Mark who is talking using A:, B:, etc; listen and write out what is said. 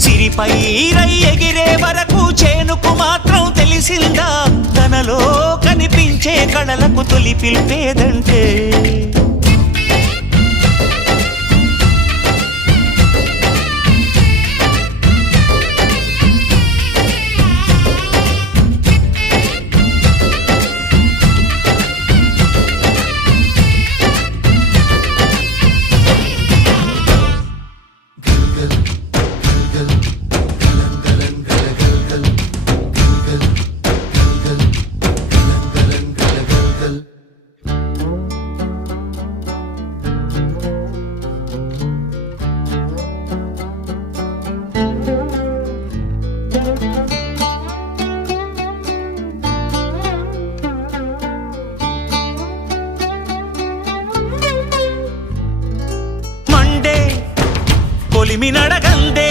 A: సిరిపై రై ఎగిరే వరకు చేనుకు మాత్రం తెలిసిందా? తనలో కనిపించే కళలకు తొలి పిలిపేదంటే. మండే పొలిమి నడగల్దే